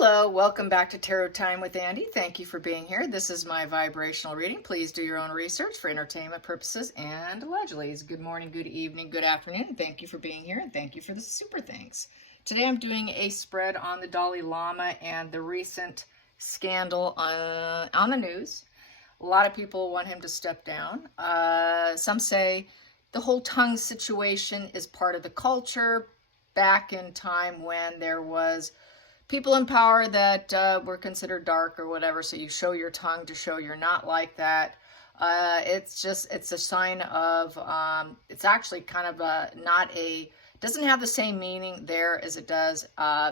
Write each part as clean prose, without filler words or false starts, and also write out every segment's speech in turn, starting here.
Hello, welcome back to Tarot Time with Andy. Thank you for being here. This is my vibrational reading. Please do your own research for entertainment purposes and allegedly. Good morning, good evening, good afternoon. Thank you for being here and thank you for the super thanks. Today I'm doing a spread on the Dalai Lama and the recent scandal on the news. A lot of people want him to step down. Some say the whole tongue situation is part of the culture back in time when there was people in power that were considered dark or whatever, so you show your tongue to show you're not like that. It's a sign of, it's actually kind of doesn't have the same meaning there as it does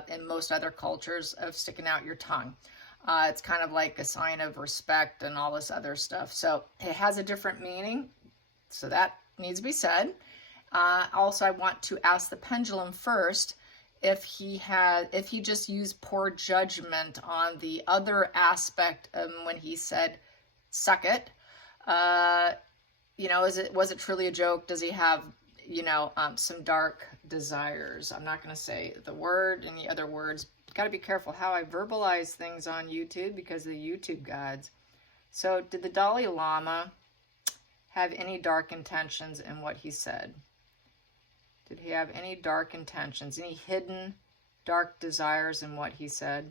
in most other cultures of sticking out your tongue. It's kind of like a sign of respect and all this other stuff. So it has a different meaning, so that needs to be said. Also, I want to ask the pendulum first, if he just used poor judgment on the other aspect when he said suck it. Was it truly a joke? Does he have some dark desires? I'm not going to say the word, any other words. Got to be careful how I verbalize things on YouTube because of the YouTube gods. So did the Dalai Lama have any dark intentions in what he said? Did he have any dark intentions, any hidden dark desires in what he said?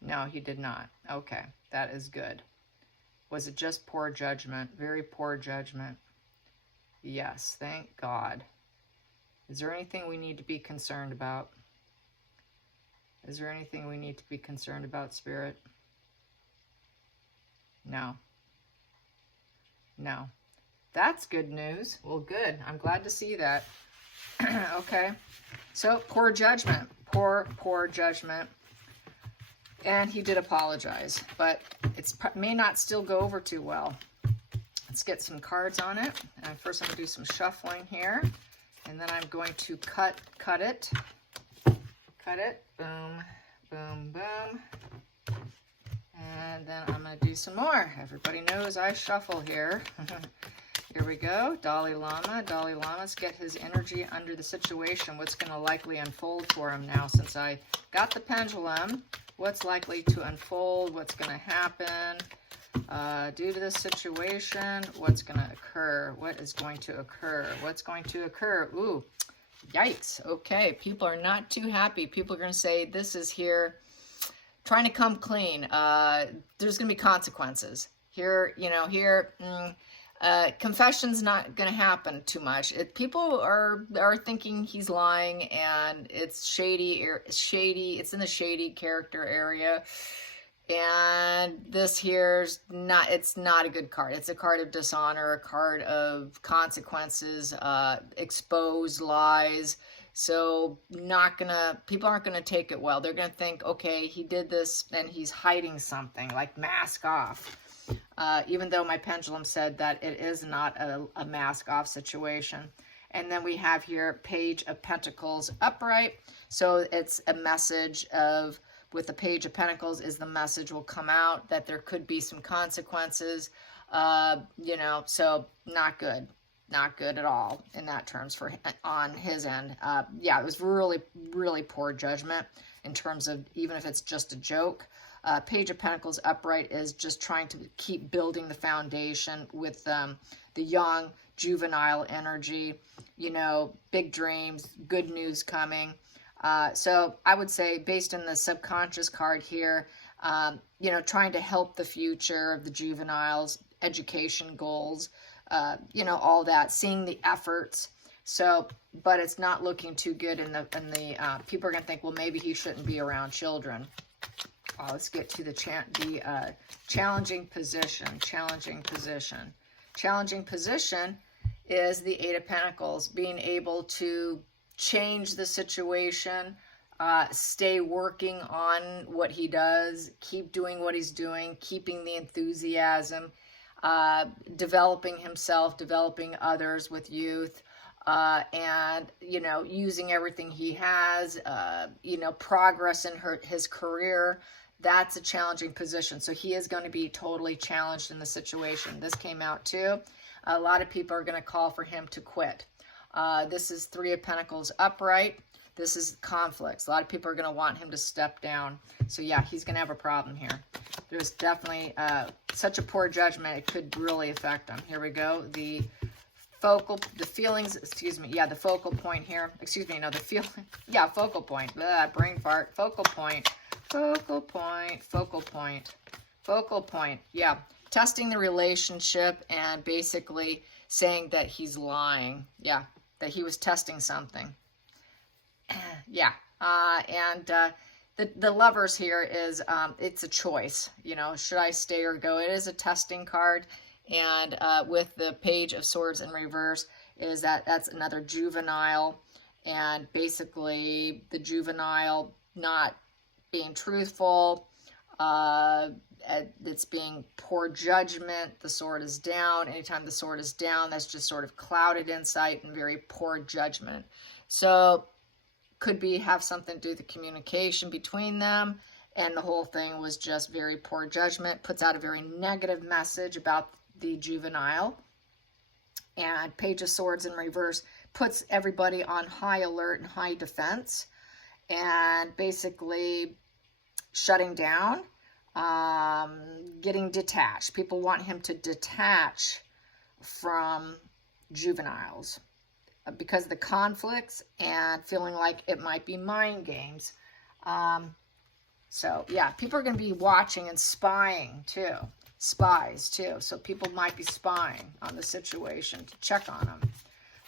No, he did not. Okay, that is good. Was it just poor judgment? Very poor judgment. Yes, thank God. Is there anything we need to be concerned about? Is there anything we need to be concerned about, Spirit? No. No. That's good news. Well, good. I'm glad to see that. Okay. So, poor judgment. Poor judgment. And he did apologize, but it may not still go over too well. Let's get some cards on it. And first I'm going to do some shuffling here. And then I'm going to cut it. Cut it. Boom, boom, boom. And then I'm going to do some more. Everybody knows I shuffle here. Here we go. Dalai Lama. Dalai Lama's get his energy under the situation. What's going to likely unfold for him now since I got the pendulum? What's likely to unfold? What's going to happen? Due to this situation, what's going to occur? What is going to occur? What's going to occur? Ooh, yikes. Okay, people are not too happy. People are going to say, this is here trying to come clean. There's going to be consequences. Confession's not going to happen too much. People are thinking he's lying, and it's shady. It's in the shady character area. And this here's not, it's not a good card. It's a card of dishonor, a card of consequences, exposed lies. So people aren't gonna take it well. They're gonna think, okay, he did this and he's hiding something, like mask off. Even though my pendulum said that it is not a mask off situation. And then we have here Page of Pentacles upright. So it's a message of, with the Page of Pentacles is the message will come out that there could be some consequences, so not good. Not good at all in that terms on his end. Yeah, it was really, really poor judgment in terms of even if it's just a joke. Page of Pentacles upright is just trying to keep building the foundation with the young, juvenile energy, big dreams, good news coming. So I would say based on the subconscious card here, trying to help the future of the juveniles, education goals, all that, seeing the efforts. So, but it's not looking too good in the people are going to think, well, maybe he shouldn't be around children. Let's get to the challenging position. Challenging position. Challenging position is the Eight of Pentacles, being able to change the situation, stay working on what he does, keep doing what he's doing, keeping the enthusiasm, developing himself, developing others with youth, and, using everything he has, progress in his career. That's a challenging position. So he is going to be totally challenged in the situation. This came out too. A lot of people are going to call for him to quit. This is Three of Pentacles upright. This is conflicts. A lot of people are going to want him to step down. So yeah, he's going to have a problem here. There's definitely such a poor judgment. It could really affect him. Here we go. The focal point here. Excuse me, no, the feeling. Yeah, focal point. Brain fart. Focal point. Focal point. Focal point. Focal point. Yeah. Testing the relationship and basically saying that he's lying. Yeah. That he was testing something. Yeah. The lovers here is, it's a choice, you know, should I stay or go? It is a testing card. And with the Page of Swords in reverse is that's another juvenile. And basically the juvenile not being truthful, it's being poor judgment. The sword is down. Anytime the sword is down, that's just sort of clouded insight and very poor judgment. So could be have something to do with the communication between them, and the whole thing was just very poor judgment. Puts out a very negative message about the juvenile. And Page of Swords in reverse puts everybody on high alert and high defense, and basically shutting down, getting detached. People want him to detach from juveniles because of the conflicts and feeling like it might be mind games. So yeah, people are going to be watching and spying too. Spies too. So people might be spying on the situation to check on them.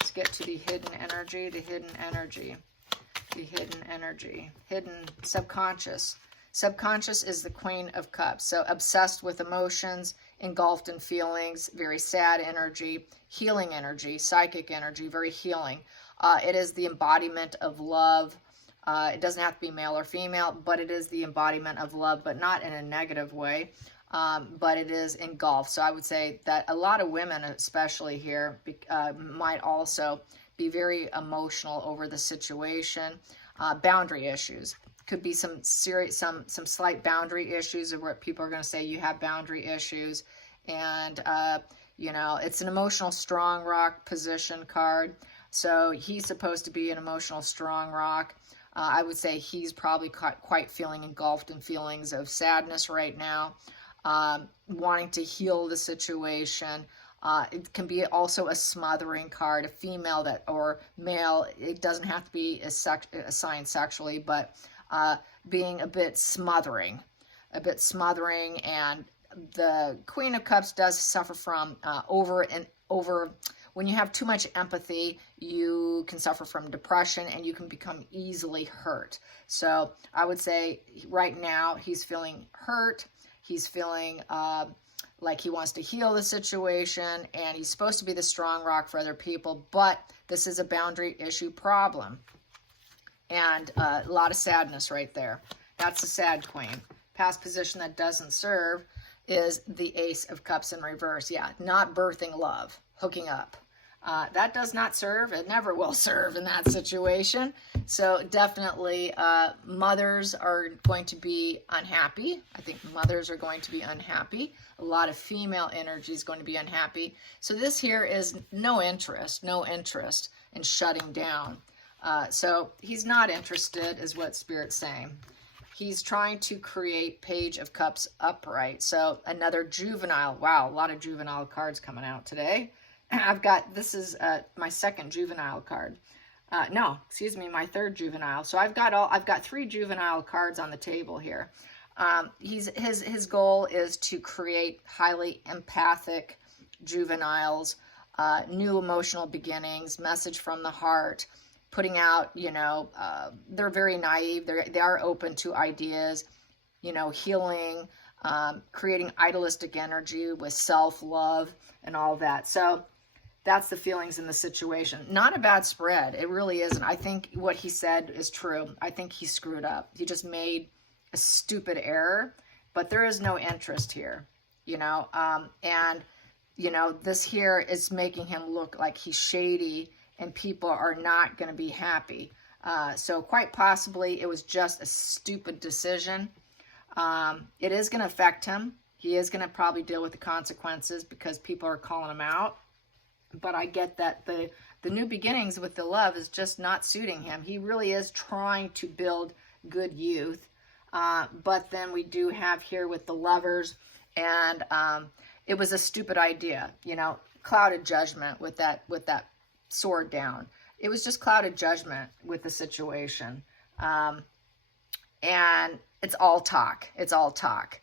Let's get to the hidden energy, the hidden energy, the hidden energy, hidden subconscious. Subconscious is the Queen of Cups. So obsessed with emotions, engulfed in feelings, very sad energy, healing energy, psychic energy, very healing. It is the embodiment of love. It doesn't have to be male or female, but it is the embodiment of love, but not in a negative way. But it is engulfed. So I would say that a lot of women, especially here, might also be very emotional over the situation. Boundary issues. Could be some serious, some slight boundary issues of where people are going to say you have boundary issues. And, you know, it's an emotional strong rock position card. So he's supposed to be an emotional strong rock. I would say he's probably quite feeling engulfed in feelings of sadness right now, wanting to heal the situation. It can be also a smothering card, a female that or male. It doesn't have to be assigned sexually, but being a bit smothering, and the Queen of Cups does suffer from when you have too much empathy, you can suffer from depression and you can become easily hurt. So I would say right now he's feeling hurt. He's feeling like he wants to heal the situation, and he's supposed to be the strong rock for other people, but this is a boundary issue problem. And a lot of sadness right there. That's a sad queen. Past position that doesn't serve is the Ace of Cups in reverse. Yeah, not birthing love, hooking up. That does not serve. It never will serve in that situation. So definitely mothers are going to be unhappy. I think mothers are going to be unhappy. A lot of female energy is going to be unhappy. So this here is no interest in shutting down. So he's not interested, is what Spirit's saying. He's trying to create Page of Cups upright. So another juvenile. Wow, a lot of juvenile cards coming out today. This is my second juvenile card. No, excuse me, my third juvenile. So I've got 3 juvenile cards on the table here. His goal is to create highly empathic juveniles, new emotional beginnings, message from the heart, putting out, you know, they're very naive. They are open to ideas, you know, healing, creating idealistic energy with self-love and all that. So that's the feelings in the situation. Not a bad spread. It really isn't. I think what he said is true. I think he screwed up. He just made a stupid error, but there is no interest here, you know, and, you know, this here is making him look like he's shady and people are not going to be happy. So quite possibly it was just a stupid decision. It is going to affect him. He is going to probably deal with the consequences because people are calling him out. But I get that the new beginnings with the love is just not suiting him. He really is trying to build good youth. But then we do have here with the Lovers, and it was a stupid idea, you know, clouded judgment with that sword down. It was just clouded judgment with the situation. And it's all talk. It's all talk.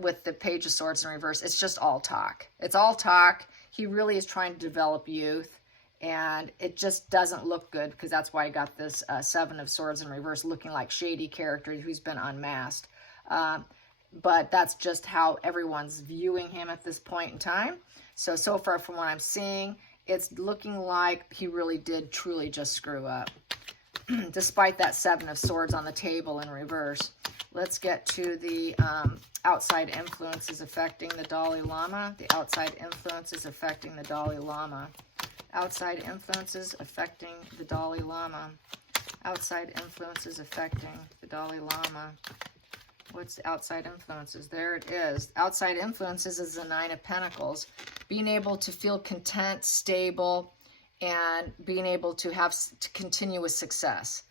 With the Page of Swords in reverse, it's just all talk. It's all talk. He really is trying to develop youth, and it just doesn't look good, because that's why I got this Seven of Swords in reverse, looking like shady character who's been unmasked. But that's just how everyone's viewing him at this point in time. So far from what I'm seeing, it's looking like he really did truly just screw up. Despite that Seven of Swords on the table in reverse. Let's get to the outside influences affecting the Dalai Lama. The outside influences affecting the Dalai Lama. Outside influences affecting the Dalai Lama. Outside influences affecting the Dalai Lama. What's the outside influences? There it is. Outside influences is the Nine of Pentacles. Being able to feel content, stable, and being able to have continuous success.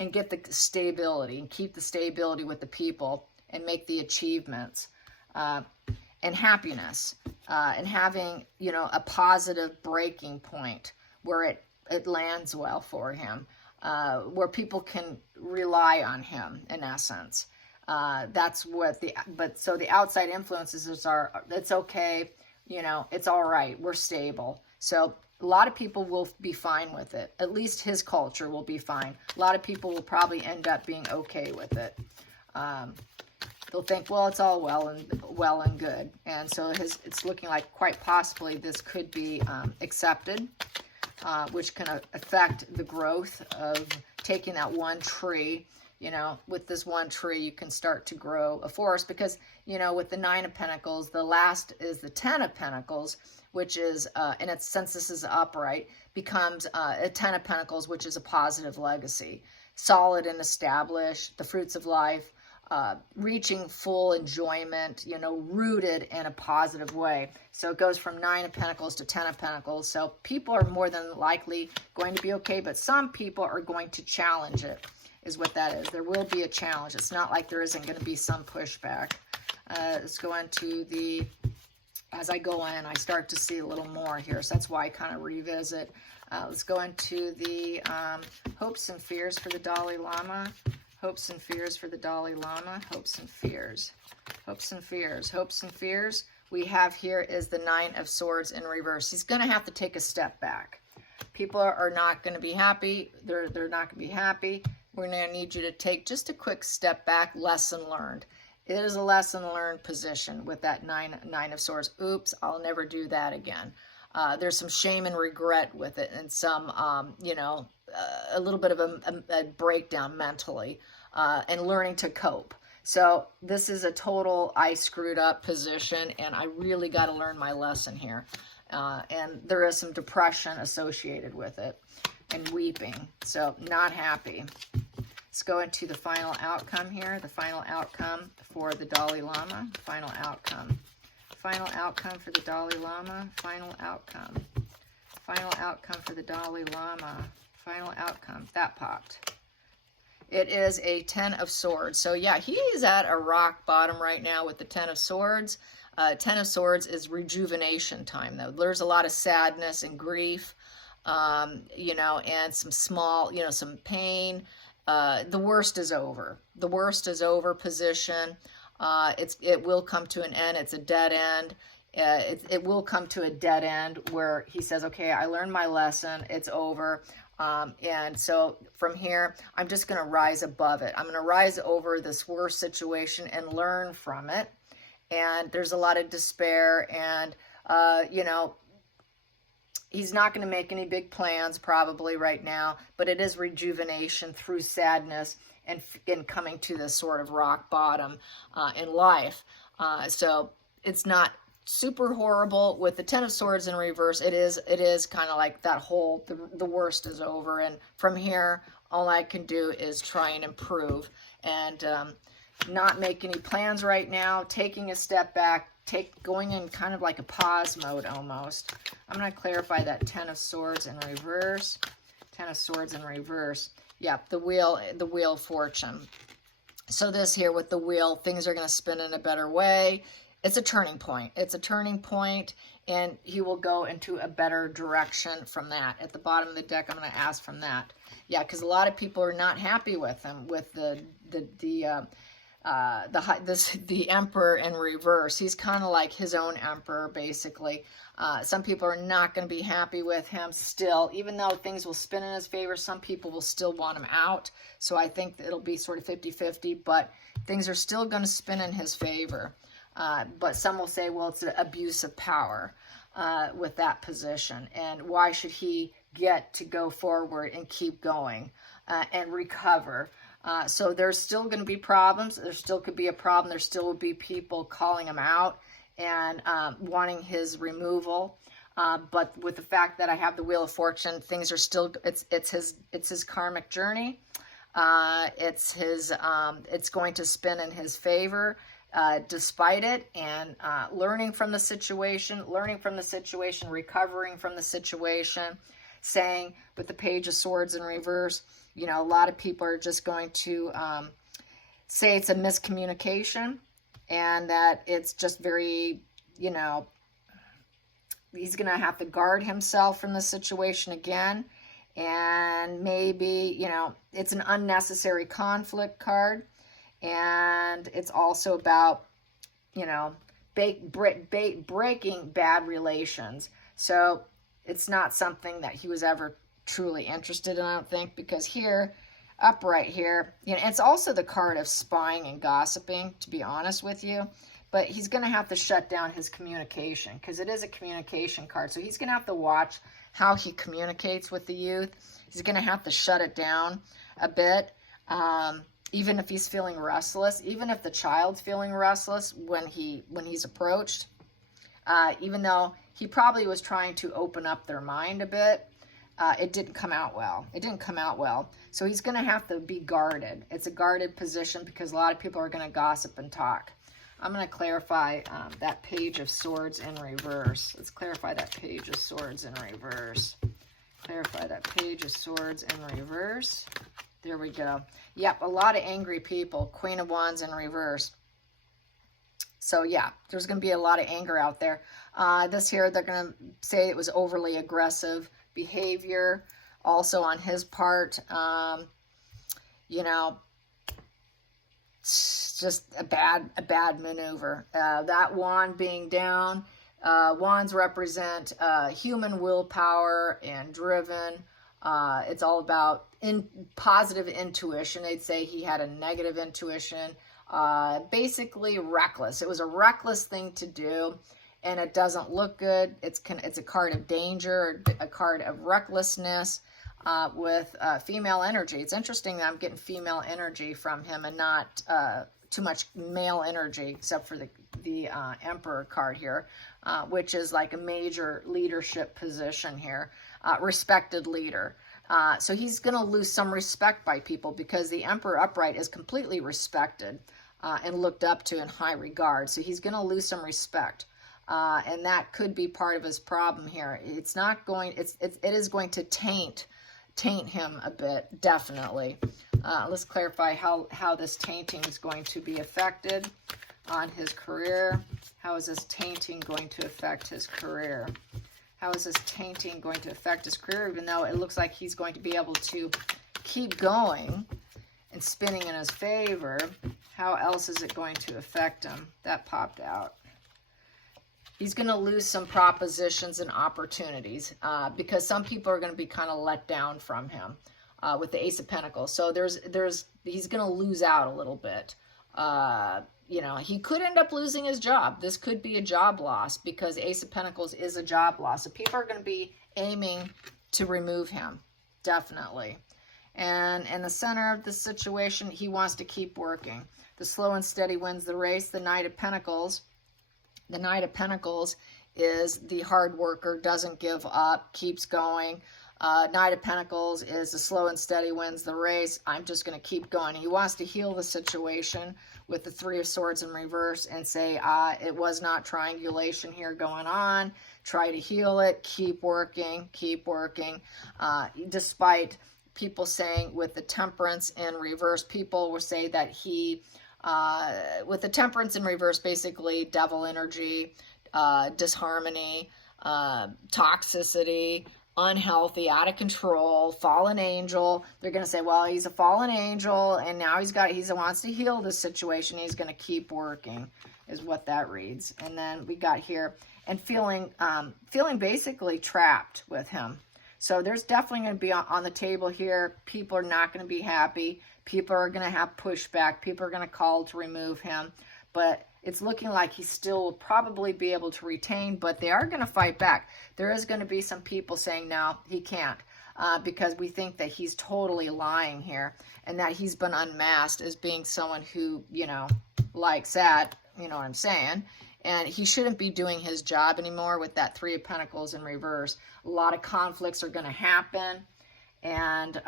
And get the stability, and keep the stability with the people, and make the achievements, and happiness, and having, you know, a positive breaking point where it lands well for him, where people can rely on him, in essence. That's what so the outside influences are, it's okay, you know, it's all right, we're stable. So a lot of people will be fine with it. At least his culture will be fine. A lot of people will probably end up being okay with it. They'll think, well, it's all well and good. And so it's looking like quite possibly this could be accepted, which can affect the growth of taking that one tree. You know, with this one tree, you can start to grow a forest, because, you know, with the Nine of Pentacles, the last is the Ten of Pentacles, which is, and it's, since this is upright, becomes a Ten of Pentacles, which is a positive legacy, solid and established, the fruits of life, reaching full enjoyment, you know, rooted in a positive way. So it goes from Nine of Pentacles to Ten of Pentacles. So people are more than likely going to be okay, but some people are going to challenge it, is what that is. There will be a challenge. It's not like there isn't going to be some pushback. Let's go into the, as I go in, I start to see a little more here. So that's why I kind of revisit. Let's go into the hopes and fears for the Dalai Lama. Hopes and fears for the Dalai Lama. Hopes and fears. Hopes and fears. Hopes and fears. We have here is the Nine of Swords in reverse. He's going to have to take a step back. People are not going to be happy. They're not going to be happy. We're going to need you to take just a quick step back. Lesson learned. It is a lesson learned position with that Nine of Swords. Oops, I'll never do that again. There's some shame and regret with it, and some, you know, a little bit of a breakdown mentally, and learning to cope. So this is a total I screwed up position, and I really got to learn my lesson here. And there is some depression associated with it, and weeping. So not happy. Let's go into the final outcome here. The final outcome for the Dalai Lama. Final outcome. Final outcome for the Dalai Lama. Final outcome. Final outcome for the Dalai Lama. Final outcome. That popped. It is a Ten of Swords. So yeah, he is at a rock bottom right now with the Ten of Swords. Ten of Swords is rejuvenation time, though. There's a lot of sadness and grief, you know, and some small, you know, some pain. The worst is over. The worst is over position. It will come to an end. It's a dead end. It will come to a dead end where he says, okay, I learned my lesson. It's over. And so from here, I'm just going to rise above it. I'm going to rise over this worst situation and learn from it. And there's a lot of despair, and, you know, he's not going to make any big plans probably right now, but it is rejuvenation through sadness and coming to this sort of rock bottom in life. So it's not super horrible. With the Ten of Swords in reverse, it is kind of like that whole, the worst is over. And from here, all I can do is try and improve, and not make any plans right now, taking a step back, going in kind of like a pause mode almost. I'm going to clarify that Ten of Swords in reverse. Ten of Swords in reverse. Yep, the wheel of fortune. So this here with the wheel, things are going to spin in a better way. It's a turning point. It's a turning point, and he will go into a better direction from that. At the bottom of the deck, I'm going to ask from that. Yeah, because a lot of people are not happy with him, with the Emperor in reverse. He's kind of like his own emperor, basically. Some people are not going to be happy with him still. Even though things will spin in his favor, some people will still want him out. So I think it'll be sort of 50-50, but things are still going to spin in his favor. But some will say, well, it's an abuse of power with that position. And why should he get to go forward and keep going and recover? So there's still going to be problems. There still could be a problem. There still will be people calling him out and wanting his removal. But with the fact that I have the Wheel of Fortune, things are still, it's his karmic journey. It's going to spin in his favor. Despite it, and learning from the situation, recovering from the situation, saying with the Page of Swords in reverse, you know, a lot of people are just going to say it's a miscommunication and that it's just very, you know, he's going to have to guard himself from the situation again. And maybe, you know, it's an unnecessary conflict card. And it's also about, you know, breaking bad relations. So it's not something that he was ever truly interested in, I don't think, because here, upright here, you know, it's also the card of spying and gossiping, to be honest with you. But he's going to have to shut down his communication because it is a communication card. So he's going to have to watch how he communicates with the youth. He's going to have to shut it down a bit. Even if he's feeling restless, even if the child's feeling restless when he's approached, even though he probably was trying to open up their mind a bit, it didn't come out well. It didn't come out well. So he's going to have to be guarded. It's a guarded position because a lot of people are going to gossip and talk. I'm going to clarify that Page of Swords in reverse. Let's clarify that Page of Swords in reverse. Clarify that Page of Swords in reverse. There we go. Yep, a lot of angry people. Queen of Wands in reverse. So yeah, there's going to be a lot of anger out there. This here, they're going to say it was overly aggressive behavior also on his part. You know, it's just a bad maneuver. That wand being down. Wands represent human willpower and driven. It's all about positive intuition. They'd say he had a negative intuition, basically reckless. It was a reckless thing to do, and it doesn't look good. It's a card of danger, a card of recklessness with female energy. It's interesting that I'm getting female energy from him and not too much male energy, except for the Emperor card here, which is like a major leadership position here, respected leader. So he's going to lose some respect by people because the Emperor upright is completely respected and looked up to in high regard. So he's going to lose some respect. And that could be part of his problem here. It's not going, it is going to taint him a bit, definitely. Let's clarify how this tainting is going to be affected on his career. How is this tainting going to affect his career? How is this tainting going to affect his career, even though it looks like he's going to be able to keep going and spinning in his favor? How else is it going to affect him? That popped out. He's going to lose some propositions and opportunities because some people are going to be kind of let down from him with the Ace of Pentacles. So he's going to lose out a little bit. You know, he could end up losing his job. This could be a job loss because Ace of Pentacles is a job loss. So people are going to be aiming to remove him, definitely. And in the center of the situation, he wants to keep working. The slow and steady wins the race. The Knight of Pentacles. The Knight of Pentacles is the hard worker, doesn't give up, keeps going. Knight of Pentacles is the slow and steady wins the race. I'm just going to keep going. He wants to heal the situation with the Three of Swords in reverse and say, it was not triangulation here going on. Try to heal it. Keep working. Keep working. Despite people saying with the Temperance in reverse, people will say that he, with the Temperance in reverse, basically devil energy, disharmony, toxicity, unhealthy, out of control, fallen angel. They're going to say, well, he's a fallen angel, and now he wants to heal this situation. He's going to keep working, is what that reads. And then we got here, and feeling basically trapped with him. So there's definitely going to be on the table here. People are not going to be happy. People are going to have pushback. People are going to call to remove him. But it's looking like he still will probably be able to retain, but they are going to fight back. There is going to be some people saying, no, he can't, because we think that he's totally lying here and that he's been unmasked as being someone who, you know, likes that, you know what I'm saying? And he shouldn't be doing his job anymore with that Three of Pentacles in reverse. A lot of conflicts are going to happen, and,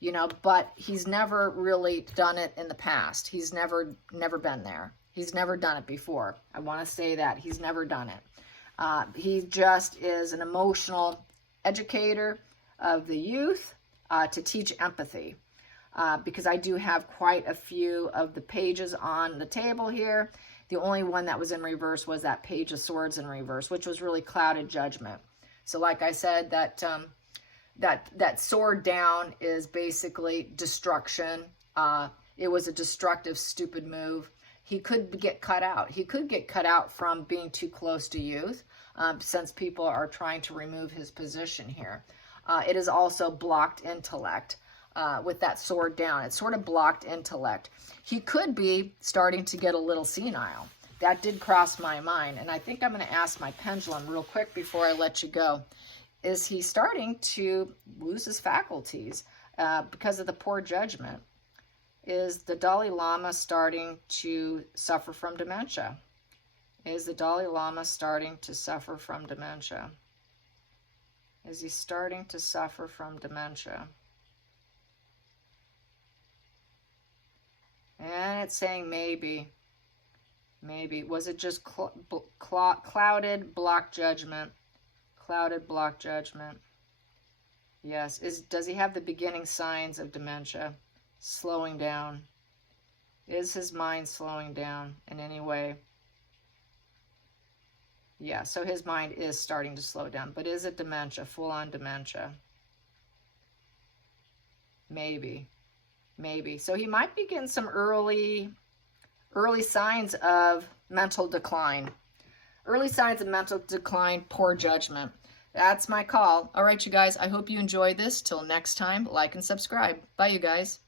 you know, but he's never really done it in the past. He's never been there. He's never done it before. I want to say that. He's never done it. He just is an emotional educator of the youth to teach empathy. Because I do have quite a few of the pages on the table here. The only one that was in reverse was that Page of Swords in reverse, which was really clouded judgment. So like I said, that sword down is basically destruction. It was a destructive, stupid move. He could get cut out. He could get cut out from being too close to youth, since people are trying to remove his position here. It is also blocked intellect with that sword down. It's sort of blocked intellect. He could be starting to get a little senile. That did cross my mind, and I think I'm going to ask my pendulum real quick before I let you go. Is he starting to lose his faculties because of the poor judgment? Is the Dalai Lama starting to suffer from dementia? Is the Dalai Lama starting to suffer from dementia? Is he starting to suffer from dementia? And it's saying maybe. Maybe. Was it just clouded block judgment? Clouded block judgment. Yes. Does he have the beginning signs of dementia? Slowing down. Is his mind slowing down in any way? Yeah, so his mind is starting to slow down. But is it dementia? Full-on dementia? Maybe. Maybe. So he might be getting some early signs of mental decline. Early signs of mental decline, poor judgment. That's my call. All right, you guys, I hope you enjoyed this. Till next time, like and subscribe. Bye, you guys.